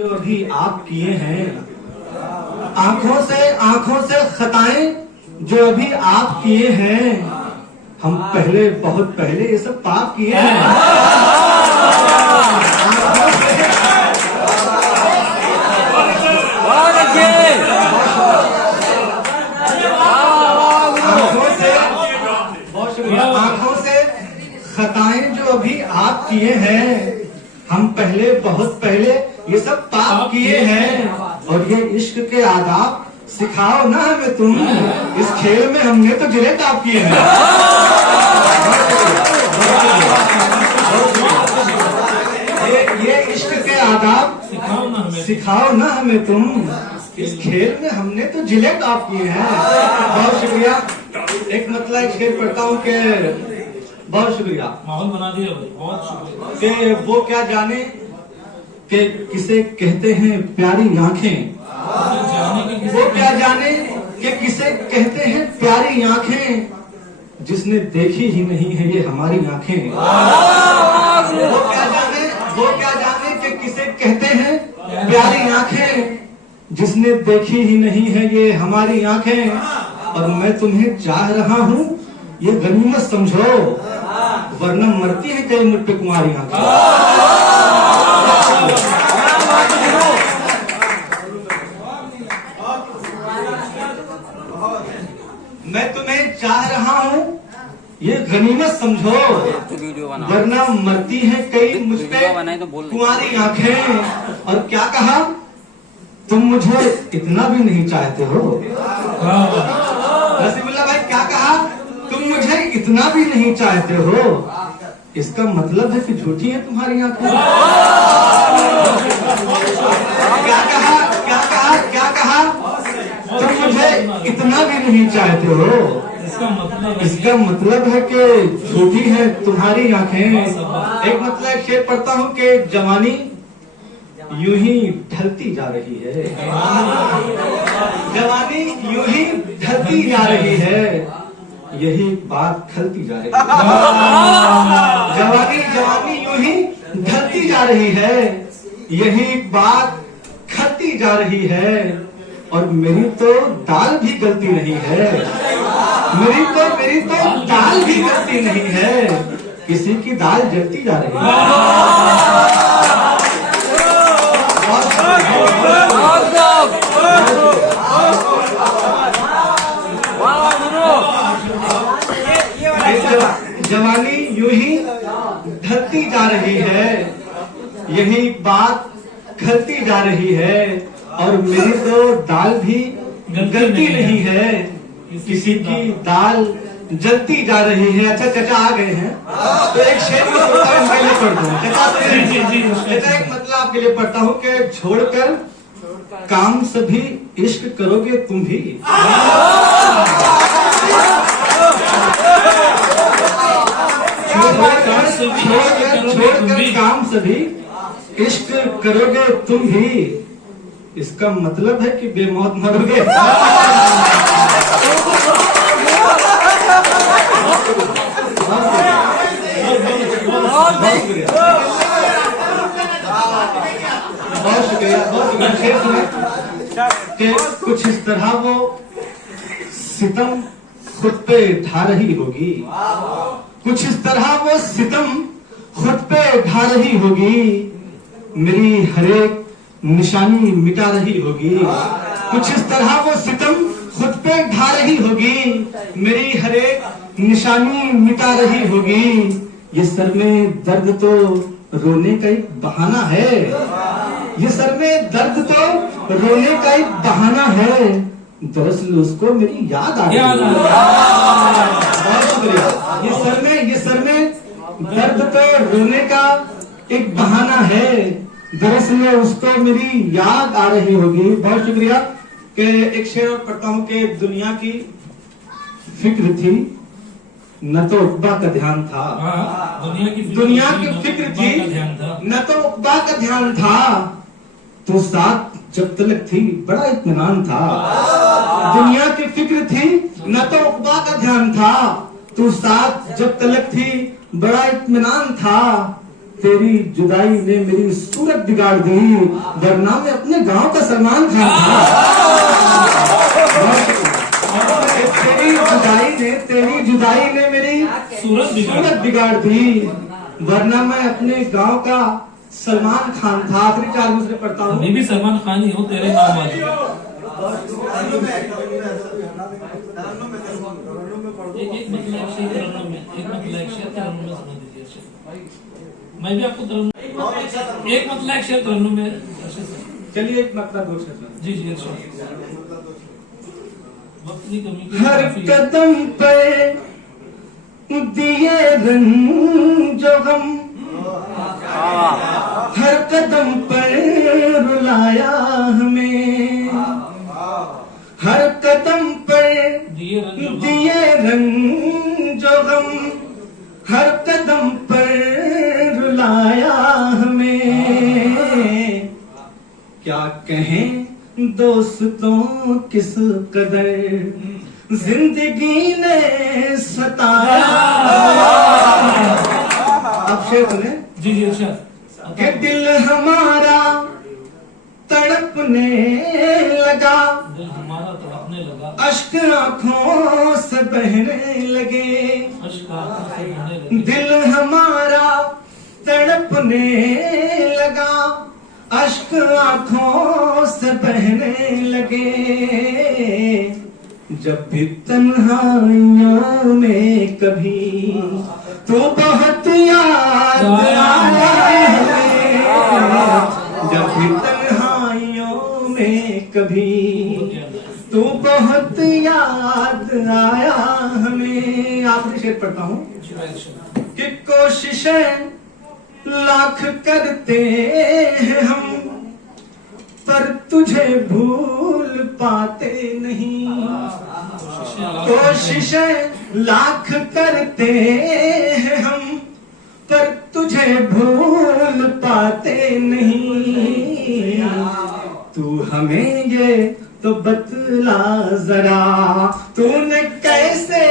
जो अभी आप किए हैं, आंखों से खताएं जो अभी आप किए हैं, हम पहले बहुत पहले ये सब पाप किए हैं। आंखों से खताएं जो अभी आप किए हैं, हम पहले बहुत पहले ये सब पाप किए हैं। और ये इश्क के आदाब सिखाओ ना हमें तुम, इस खेल में हमने तो जिले ताप किए हैं। ये इश्क के आदाब सिखाओ ना हमें तुम, इस खेल में हमने तो जिले ताप किए हैं। बहुत शुक्रिया। एक मतलब एक शेर पढ़ता हूँ कि बहुत शुक्रिया, माहौल बना दिया भाई, बहुत शुक्रिया। कि वो क्या जाने कि किसे कहते हैं प्यारी आंखें, वो क्या जाने कि किसे कहते हैं प्यारी आंखें, जिसने देखी ही नहीं है ये हमारी आंखें। वो क्या जाने कि किसे कहते हैं प्यारी आंखें, जिसने देखी ही नहीं है ये हमारी आंखें। और मैं तुम्हें चाह रहा हूँ ये गनीमत समझो, वरना मरती है कई मुझ पे कुंवारी आंखें। मैं तुम्हें चाह रहा हूँ ये गनीमत समझो, वरना मरती है कई मुझ पे कुंवारी आंखें। और क्या कहा, तुम मुझे इतना भी नहीं चाहते हो। नसीमुल्लाह भाई क्या कहा, तुम मुझे इतना भी नहीं चाहते हो, इसका मतलब है कि झूठी है तुम्हारी आंखें। क्या कहा, तुम मुझे इतना भी नहीं चाहते हो, इसका मतलब है कि झूठी है तुम्हारी आंखें। एक मतलब एक शेर पढ़ता हूँ कि जवानी यूं ही ढलती जा रही है, जवानी यूं ही ढलती जा रही है, यही बात खलती जा रही है। जवानी यूं ही ढलती जा रही है, यही बात खलती जा रही है। और मेरी तो दाल भी गलती नहीं है, मेरी तो दाल भी गलती नहीं है, किसी की दाल जलती जा रही है। जवानी यूं ही ढलती जा रही है, यही बात खलती जा रही है। और मेरी तो दाल भी गलती नहीं है, किसी की दाल जलती जा रही है। अच्छा चाचा आ गए हैं तो एक शेर में उनके लिए पढ़ता हूँ। चाचा एक मतलब आपके लिए पढ़ता हूँ कि छोड़कर काम सभी इश्क करोगे तुम भी। छोड़कर काम सभी इश्क करोगे तुम भी, इसका मतलब है कि बेमौत मरोगे। बहुत शुक्रिया। कि कुछ इस तरह वो सितम खुद पे ढा रही होगी, कुछ इस तरह वो सितम खुद पे ढा रही होगी, मेरी हरेक निशानी मिटा रही होगी। कुछ इस तरह वो सितम खुद पे ढा रही होगी, मेरी हरेक निशानी मिटा रही होगी। ये सर में दर्द तो रोने का एक बहाना है, ये सर में दर्द तो रोने का एक बहाना है, दरअसल उसको मेरी याद आ रही है। बहुत शुक्रिया। ये सर में दर्द तो रोने का एक बहाना है, दरअसल उसको मेरी याद आ रही होगी। बहुत शुक्रिया। कि एक शेर और पढ़ता हूँ कि दुनिया की फिक्र थी न तो उक़बा का ध्यान था, दुनिया की फिक्र थी न तो उक़बा का ध्यान था, तो साथ जब तलक थी बड़ा इत्मीनान था। दुनिया की फिक्र थी न तो उक़बा का ध्यान था, तो साथ जब तलक थी बड़ा इत्मीनान था। तेरी जुदाई ने मेरी सूरत बिगाड़ दी, वरना मैं अपने गांव का सलमान खान था। तेरी जुदाई ने मेरी सूरत बिगाड़ दी, वरना मैं अपने गांव का सलमान खान था। आखिरी 4 दूसरे पढ़ता हूँ। मैं भी सलमान खान ही हूँ, तेरे नाम वाली। एक मतलब शेर तरन्नुम में, एक मतलब शेर तरन्नुम में सुना दीजिए शेर। मैं भी आपको तरन्नुम, एक मतलब शेर तरन्नुम में। चलिए एक मतलब 2 शेर। जी जी अच्छा। वक्त की कमी की हर काफी है। कदम पे दिए रंग जो गम, हर कदम पर रुलाया हमें, हर कदम पर दिए रंग जो गम, हर कदम पर रुलाया हमें। क्या कहें दोस्तों किस कदर जिंदगी ने सताया। अब शेर बोले। जी जी अच्छा। कि दिल हमारा तड़पने लगा, दिल हमारा तड़पने लगा, अश्क आंखों से बहने लगे, अश्क आंखों से बहने लगे। दिल हमारा तड़पने लगा, अश्क आंखों से बहने लगे। जब भी तन्हाइयों में कभी तो बहुत याद आया हमें, जब भी तन्हाइयों में कभी तो बहुत याद आया हमें। आखिरी शेर पढ़ता हूँ कि कोशिशें लाख करते हैं हम, पर तुझे भूल पाते नहीं। कोशिशें लाख करते हैं हम, पर तुझे भूल पाते नहीं। तू हमें ये तो बतला जरा, तूने कैसे